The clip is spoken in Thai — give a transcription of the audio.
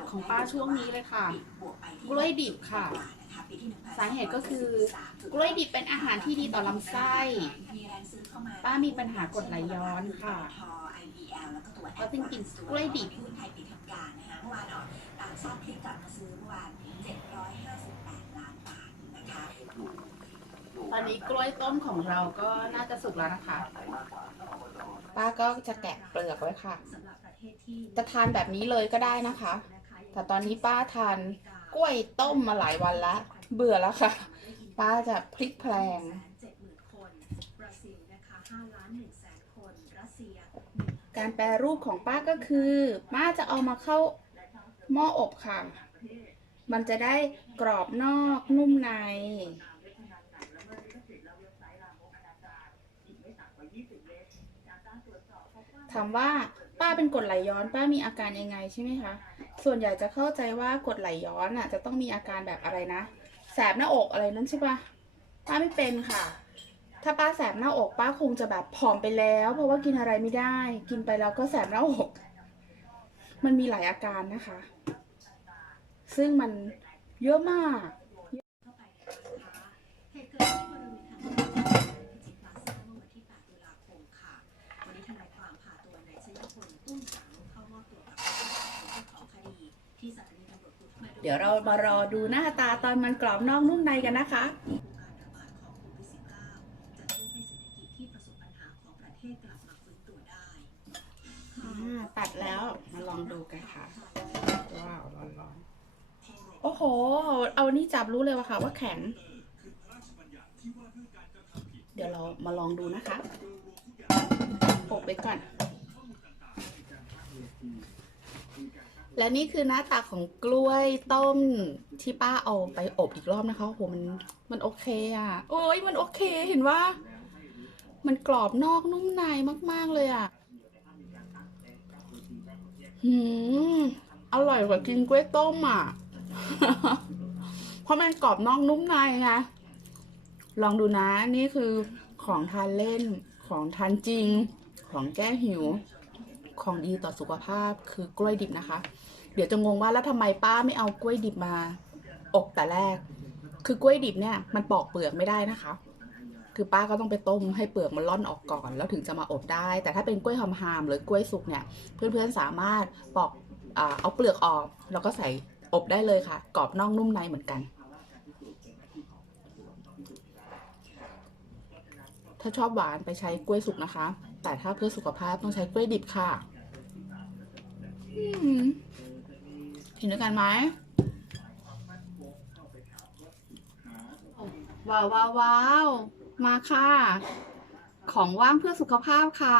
กของป้าช่วงนี้เลยค่ะ กล้วยดิบค่ะ สาเหตุก็คือกล้วยดิบเป็นอาหารที่ดีต่อลำไส้ ป้ามีปัญหากรดไหลย้อนค่ะก็จึงกินกล้วยดิบตอนนี้กล้วยต้มของเราก็น่าจะสุกแล้วนะคะ ป้าก็จะแกะเปลือกไว้ค่ะ จะทานแบบนี้เลยก็ได้นะคะ แต่ตอนนี้ป้าทานกล้วยต้มมาหลายวันแล้วเบื่อแล้วค่ะ ป้าจะพลิกแพลงการแปรรูปของป้าก็คือ ป้าจะเอามาเข้าหม้ออบค่ะ มันจะได้กรอบนอกนุ่มใน ถามว่าป้าเป็นกรดไหลย้อน ป้ามีอาการยังไงใช่ไหมคะ ส่วนใหญ่จะเข้าใจว่ากรดไหลย้อนอะ จะต้องมีอาการแบบอะไรนะแสบหน้าอกอะไรนั่นใช่ปะป้าไม่เป็นค่ะ ถ้าป้าแสบหน้าอกป้าคงจะแบบผอมไปแล้ว เพราะว่ากินอะไรไม่ได้ กินไปแล้วก็แสบหน้าอก มันมีหลายอาการนะคะ ซึ่งมันเยอะมาก เหตุเกิดที่บริเวณทางเข้าพิจิตรพลาซ่าเมื่อวันที่ 8 ตุลาคมค่ะ วันนี้ทนายความพาตัวนายชยพลตุ้มสังเข้ามอบตัวกับเจ้าของคดีที่สถานีตำรวจภูธร เดี๋ยวเรามารอดูหน้าตาตอนมันกรอบนอกนุ่มในกันนะคะการระบาดของโควิด -19 จะช่วยให้เศรษฐกิจที่ประสบปัญหาของประเทศกลับมาฟื้นตัวได้อ่าตัดแล้วมาลองดูกันค่ะ ว้าวร้อนร้อนโอ้โห เอานี่จับรู้เลยว่าค่ะ ว่าแข็ง เดี๋ยวเรามาลองดูนะคะอบไปก่อน และนี่คือหน้าตาของกล้วยต้มที่ป้าเอาไปอบอีกรอบนะคะโหมันมันโอเคอะ โอ้ยมันโอเคเห็นว่า มันกรอบนอกนุ่มในมาก ๆเลยอะหืมอร่อยกว่ากินกล้วยต้มอะ เพราะมันกรอบนอกนุ่มในไงลองดูนะนี่คือของทานเล่นของทานจริง ของแก้หิว ของดีต่อสุขภาพคือกล้วยดิบนะคะ เดี๋ยวจะงงว่าแล้วทำไมป้าไม่เอากล้วยดิบมา อบแต่แรก คือกล้วยดิบเนี่ยมันปอกเปลือกไม่ได้นะคะ คือป้าก็ต้องไปต้มให้เปลือกมันล่อนออกก่อน แล้วถึงจะมาอบได้ แต่ถ้าเป็นกล้วยหอมหามหรือกล้วยสุกเนี่ยเพื่อนๆสามารถปอกเอาเปลือกออกแล้วก็ใส่อบได้เลยค่ะ กรอบนอกนุ่มในเหมือนกัน ถ้าชอบหวานไปใช้กล้วยสุกนะคะ แต่ถ้าเพื่อสุขภาพต้องใช้กล้วยดิบค่ะ อืม กินด้วยกันไหมว้าวว้าวว้าวมาค่ะ ของว่างเพื่อสุขภาพค่ะ